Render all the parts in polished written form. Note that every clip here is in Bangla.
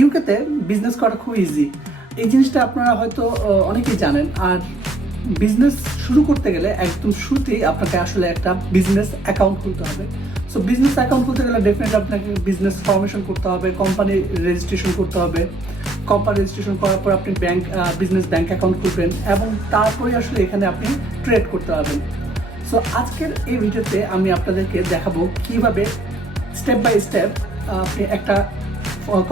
ইউকেতে বিজনেস করা খুব ইজি। এই জিনিসটা আপনারা হয়তো অনেকেই জানেন। আর বিজনেস শুরু করতে গেলে একদম শুরুতেই আপনাকে আসলে একটা বিজনেস অ্যাকাউন্ট খুলতে হবে। সো বিজনেস অ্যাকাউন্ট খুলতে গেলে ডেফিনেটলি আপনাকে বিজনেস ফর্মেশন করতে হবে, কোম্পানি রেজিস্ট্রেশন করতে হবে। কোম্পানি রেজিস্ট্রেশন করার পর আপনি বিজনেস ব্যাংক অ্যাকাউন্ট খুলবেন এবং তারপরে আসলে এখানে আপনি ট্রেড করতে পারবেন। সো আজকের এই ভিডিওতে আমি আপনাদেরকে দেখাবো কিভাবে স্টেপ বাই স্টেপ আপনি একটা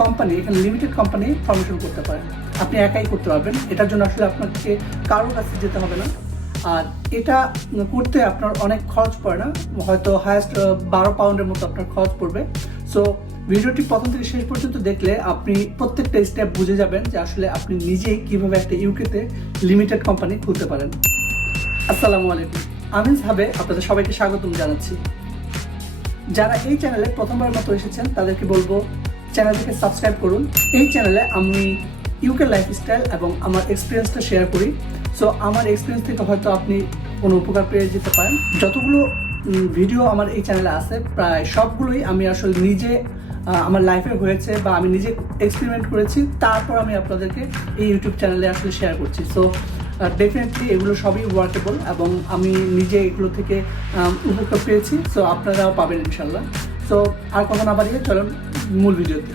কোম্পানি, এখানে লিমিটেড কোম্পানি ফর্মেশন করতে পারেন। আপনি একাই করতে পারবেন। এটার জন্য আসলে আপনাকে কারোর কাছে যেতে হবে না। আর এটা করতে আপনার অনেক খরচ পড়ে না, হয়তো হায়েস্ট 12 পাউন্ডের মতো আপনার খরচ পড়বে। সো ভিডিওটি প্রথম থেকে শেষ পর্যন্ত দেখলে আপনি প্রত্যেকটা স্টেপ বুঝে যাবেন যে আসলে আপনি নিজেই কিভাবে একটা ইউকেতে লিমিটেড কোম্পানি খুলতে পারেন। আসসালামু আলাইকুম, আমি সাবে আপনাদের সবাইকে স্বাগতম জানাচ্ছি। যারা এই চ্যানেলে প্রথমবার মতো এসেছেন তাদেরকে বলবো চ্যানেলটিকে সাবস্ক্রাইব করুন। এই চ্যানেলে আমি ইউকে লাইফস্টাইল এবং আমার এক্সপিরিয়েন্সটা শেয়ার করি। সো আমার এক্সপিরিয়েন্স থেকে হয়তো আপনি কোনো উপকার পেয়ে যেতে পারেন। যতগুলো ভিডিও আমার এই চ্যানেলে আছে প্রায় সবগুলোই আমি আসলে নিজে আমার লাইফে হয়েছে বা আমি নিজে এক্সপেরিমেন্ট করেছি, তারপর আমি আপনাদেরকে এই ইউটিউব চ্যানেলে আসলে শেয়ার করছি। সো ডেফিনেটলি এগুলো সবই ওয়ার্কেবল এবং আমি নিজে এগুলো থেকে উপকার পেয়েছি। সো আপনারাও পাবেন ইনশাল্লাহ। সো আর কথা না বাড়িয়ে চলুন মূল ভিডিওতে।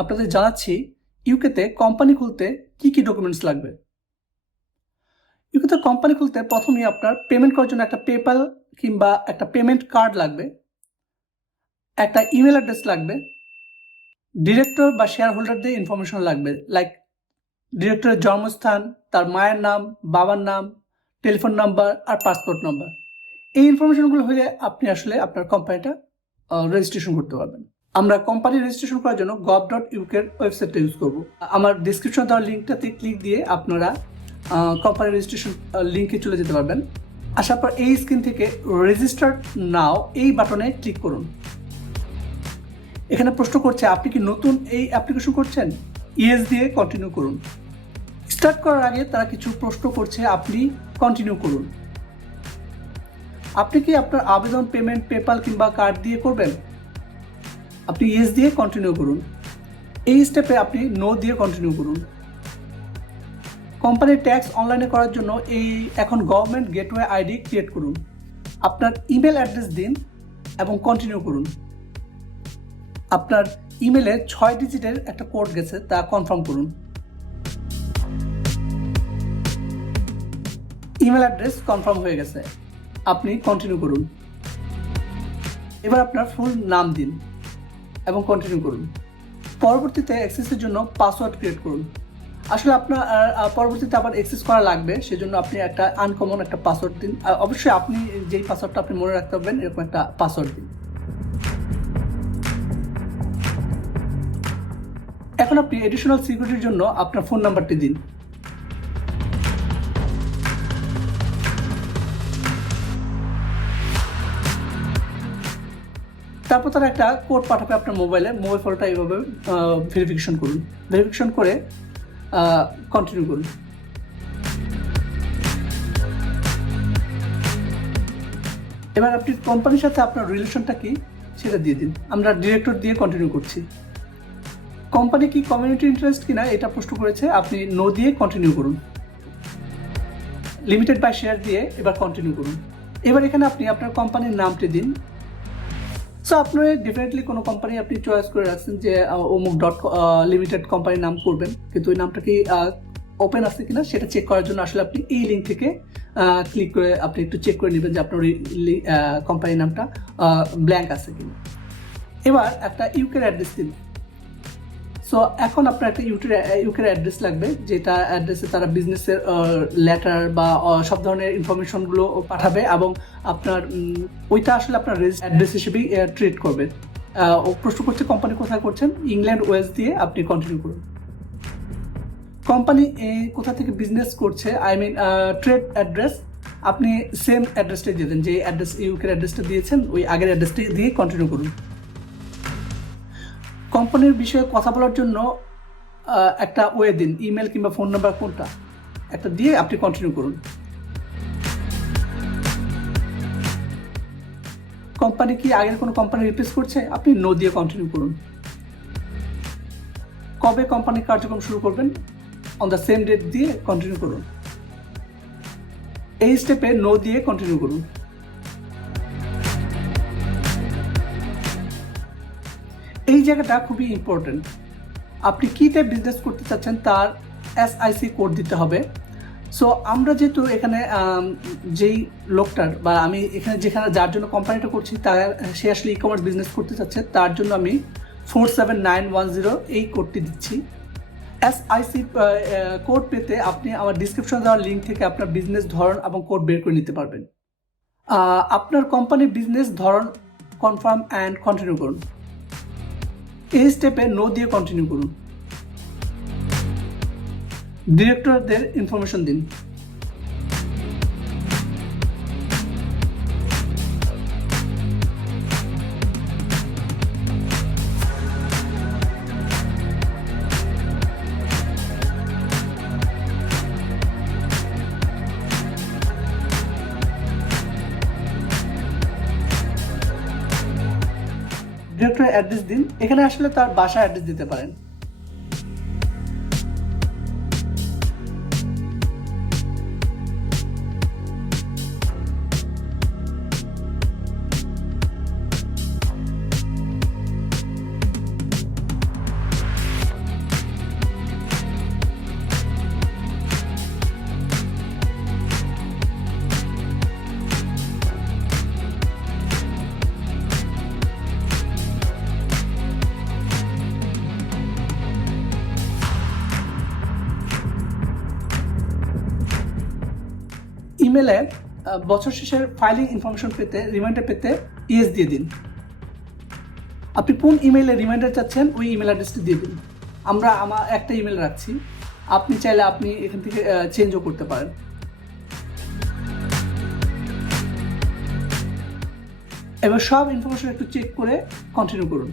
আপনাদের জানাচ্ছি ইউকেতে কোম্পানি খুলতে কি কি ডকুমেন্টস লাগবে। ইউকেতে কোম্পানি খুলতে প্রথমেই আপনার পেমেন্ট করার জন্য একটা পেপ্যাল কিংবা একটা পেমেন্ট কার্ড লাগবে, একটা ইমেল অ্যাড্রেস লাগবে, ডিরেক্টর বা শেয়ার হোল্ডারদের ইনফরমেশন লাগবে, লাইক ডিরেক্টরের জন্মস্থান, তার মায়ের নাম, বাবার নাম, টেলিফোন নাম্বার আর পাসপোর্ট নাম্বার। এই ইনফরমেশনগুলো হলে আপনি আসলে আপনার কোম্পানিটা রেজিস্ট্রেশন করতে পারবেন। আমরা কোম্পানি রেজিস্ট্রেশন করার জন্য gov.uk এর ওয়েবসাইটটা ইউজ করব। আমার ডিসক্রিপশন দেওয়ার লিঙ্কটাতে ক্লিক দিয়ে আপনারা কোম্পানি রেজিস্ট্রেশন লিঙ্কে চলে যেতে পারবেন। আসার পর এই স্ক্রিন থেকে রেজিস্টার নাও এই বাটনে ক্লিক করুন। এখানে প্রশ্ন করছে আপনি কি নতুন এই অ্যাপ্লিকেশন করছেন, ইয়েস দিয়ে কন্টিনিউ করুন। স্টার্ট করার আগে তারা কিছু প্রশ্ন করছে, আপনি কন্টিনিউ করুন। আপনি কি আপনার আবেদন পেমেন্ট পেপাল কিংবা কার্ড দিয়ে করবেন, আপনি ইয়েস দিয়ে কন্টিনিউ করুন। এই স্টেপে আপনি নো দিয়ে কন্টিনিউ করুন। কোম্পানির ট্যাক্স অনলাইনে করার জন্য এখন গভর্নমেন্ট গেটওয়ে আইডি ক্রিয়েট করুন। আপনার ইমেল অ্যাড্রেস দিন এবং কন্টিনিউ করুন। আপনার ইমেলে 6 ডিজিটের একটা কোড গেছে, তা কনফার্ম করুন। ইমেল অ্যাড্রেস কনফার্ম হয়ে গেছে, আপনি কন্টিনিউ করুন। এবার আপনার ফুল নাম দিন এবং কন্টিনিউ করুন। পরবর্তীতে অ্যাক্সেসের জন্য পাসওয়ার্ড ক্রিয়েট করুন। আসলে আপনার পরবর্তীতে আবার অ্যাক্সেস করা লাগবে, সেজন্য আপনি একটা আনকমন একটা পাসওয়ার্ড দিন। অবশ্যই আপনি যেই পাসওয়ার্ডটা আপনি মনে রাখতে পারবেন এরকম একটা পাসওয়ার্ড দিন। এখন আপনি এডিশনাল সিকিউরিটির জন্য আপনার ফোন নাম্বারটি দিন। তারপর তারা একটা কোড পাঠাবে আপনার মোবাইল ফোনটা এইভাবে ভেরিফিকেশন করুন। ভেরিফিকেশন করে কন্টিনিউ করুন। এবার আপনি কোম্পানির সাথে আপনার রিলেশনটা কি সেটা দিয়ে দিন। আমরা ডিরেক্টর দিয়ে কন্টিনিউ করছি। কোম্পানি কি কমিউনিটি ইন্টারেস্ট কিনা এটা প্রশ্ন করেছে, আপনি নো দিয়ে কন্টিনিউ করুন। লিমিটেড বাই শেয়ার দিয়ে এবার কন্টিনিউ করুন। এবার এখানে আপনি আপনার কোম্পানির নামটি দিন। সো আপনি ডেফিনেটলি কোনো কোম্পানি আপনি চয়েস করে রাখছেন যে অমুক লিমিটেড কোম্পানির নাম করবেন, কিন্তু ওই নামটা কি ওপেন আছে কিনা সেটা চেক করার জন্য আসলে আপনি এই লিঙ্ক থেকে ক্লিক করে আপনি একটু চেক করে নেবেন যে আপনার ওই কোম্পানির নামটা ব্ল্যাঙ্ক আছে কিনা। এবার একটা ইউকের অ্যাড্রেস দিন। সো এখন আপনার একটা ইউকের অ্যাড্রেস লাগবে, যেটা অ্যাড্রেসে তারা বিজনেসের লেটার বা সব ধরনের ইনফরমেশনগুলো পাঠাবে এবং আপনার ওইটা আসলে আপনার অ্যাড্রেস হিসেবেই ট্রিট করবে। ও প্রশ্ন করছে কোম্পানি কোথায় করছেন, ইংল্যান্ড ওয়েলস দিয়ে আপনি কন্টিনিউ করুন। কোম্পানি কোথা থেকে বিজনেস করছে, আই মিন ট্রেড অ্যাড্রেস, আপনি সেম অ্যাড্রেসটাই দিয়ে দেন, যে অ্যাড্রেস ইউকের অ্যাড্রেসটা দিয়েছেন ওই আগের অ্যাড্রেসটা দিয়ে কন্টিনিউ করুন। কোম্পানির বিষয়ে কথা বলার জন্য একটা ওয়ে দিন, ইমেল কিংবা ফোন নাম্বার কোনটা একটা দিয়ে আপনি কন্টিনিউ করুন। কোম্পানি কি আগের কোনো কোম্পানি রিপ্লেস করছে, আপনি নো দিয়ে কন্টিনিউ করুন। কবে কোম্পানি কার্যক্রম শুরু করবেন, অন দ্য সেম ডেট দিয়ে কন্টিনিউ করুন। এই স্টেপে নো দিয়ে কন্টিনিউ করুন। এই জায়গাটা খুবই ইম্পর্টেন্ট। আপনি কী টাইপ বিজনেস করতে চাচ্ছেন তার SIC কোড দিতে হবে। সো আমরা যেহেতু এখানে যেই লোকটার বা আমি এখানে যেখানে যার জন্য কোম্পানিটা করছি তার সে আসলে ই-কমার্স বিজনেস করতে চাচ্ছে, তার জন্য আমি 47910 এই কোডটি দিচ্ছি। SIC কোড পেতে আপনি আমার ডিসক্রিপশনে দেওয়ার লিঙ্ক থেকে আপনার বিজনেস ধরন এবং কোড বের করে নিতে পারবেন। আপনার কোম্পানির বিজনেস ধরন কনফার্ম অ্যান্ড কন্টিনিউ করুন। এই স্টেপে নো দিয়ে কন্টিনিউ করুন। ডিরেক্টরদের ইনফরমেশন দিন। ডিরেক্টরের অ্যাড্রেস দিন। এখানে আসলে তার বাসার অ্যাড্রেস দিতে পারেন। ইমেলে বছর শেষের ফাইলিং ইনফরমেশন পেতে, রিমাইন্ডার পেতে ইয়েস দিয়ে দিন। আপনি কোন ইমেইলে রিমাইন্ডার চাচ্ছেন ওই ইমেল অ্যাড্রেসটি দিয়ে দিন। আমার একটা ইমেল রাখছি, আপনি চাইলে আপনি এখান থেকে চেঞ্জও করতে পারেন। এবার সব ইনফরমেশন একটু চেক করে কন্টিনিউ করুন।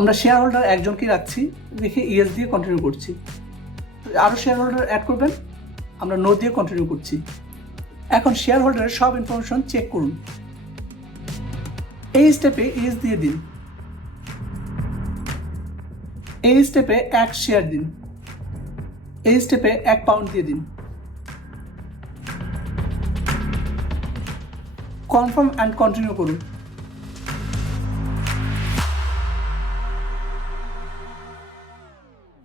আমরা শেয়ার হোল্ডার একজনকেই রাখছি, রেখে ইয়েস দিয়ে কন্টিনিউ করছি। আরও শেয়ার হোল্ডার অ্যাড করবেন, আমরা নো দিয়ে কন্টিনিউ করছি। এখন শেয়ার হোল্ডারের সব ইনফরমেশন চেক করুন। এই স্টেপে ইয়েস দিয়ে দিন। এই স্টেপে 1 শেয়ার দিন। এই স্টেপে 1 পাউন্ড দিয়ে দিন। কনফার্ম অ্যান্ড কন্টিনিউ করুন।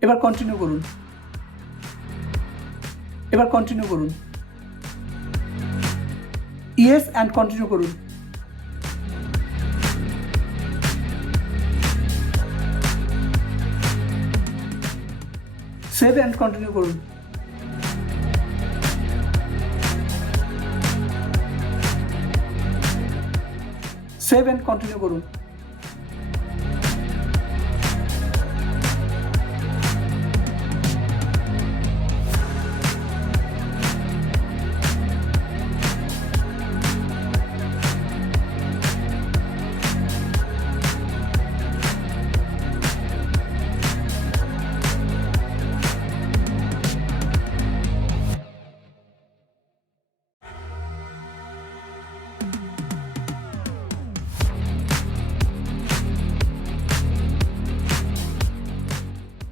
এবার কন্টিনিউ করুন। এবার কন্টিনিউ করুন। ইয়েস অ্যান্ড কন্টিনিউ করুন। সেভ অ্যান্ড কন্টিনিউ করুন। সেভ অ্যান্ড কন্টিনিউ করুন।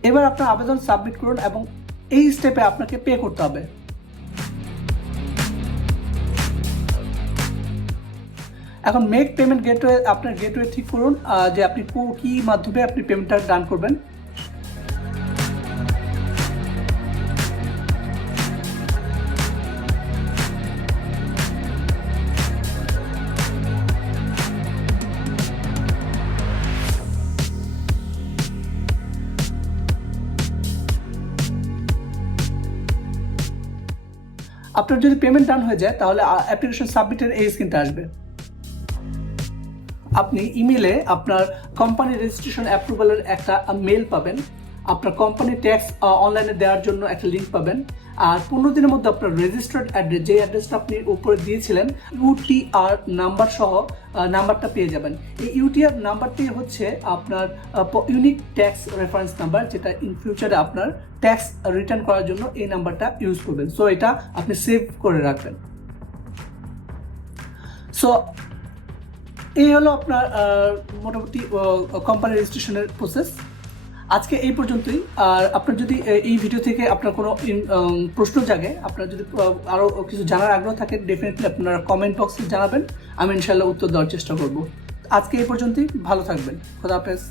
এবার আপনার আবেদন সাবমিট করুন এবং এই স্টেপে আপনাকে পে করতে হবে। এখন মেক পেমেন্ট গেটওয়ে, আপনার গেটওয়ে ঠিক করুন যে আপনি কি মাধ্যমে আপনি পেমেন্টটা ডান করবেন। আপনার যদি পেমেন্ট ডান হয়ে যায় তাহলে অ্যাপ্লিকেশন সাবমিটের এই স্ক্রিনটা আসবে। আপনি ইমেলে আপনার কোম্পানি রেজিস্ট্রেশন অ্যাপ্রুভালের একটা মেল পাবেন, আপনার কোম্পানি ট্যাক্স অনলাইনে দেওয়ার জন্য একটা লিঙ্ক পাবেন, আর 15 দিনের মধ্যে আপনার রেজিস্টার্ড অ্যাড্রেস, যে অ্যাড্রেসটা আপনি উপরে দিয়েছিলেন, ইউটিআর নাম্বার সহ নাম্বারটা পেয়ে যাবেন। এই ইউটিআর নাম্বারটি হচ্ছে আপনার ইউনিক ট্যাক্স রেফারেন্স নাম্বার, যেটা ইন ফিউচারে আপনার ট্যাক্স রিটার্ন করার জন্য এই নাম্বারটা ইউজ করবেন। সো এটা আপনি সেভ করে রাখবেন। সো এই হলো আপনার মোটামুটি কোম্পানি রেজিস্ট্রেশনের প্রসেস। আজকে এই পর্যন্তই। আর আপনার যদি এই ভিডিও থেকে আপনার কোনো প্রশ্ন জাগে, আপনার যদি আরও কিছু জানার আগ্রহ থাকে, ডেফিনেটলি আপনারা কমেন্ট বক্সে জানাবেন, আমি ইনশাল্লাহ উত্তর দেওয়ার চেষ্টা করব। আজকে এই পর্যন্তই, ভালো থাকবেন, খোদা হাফেজ।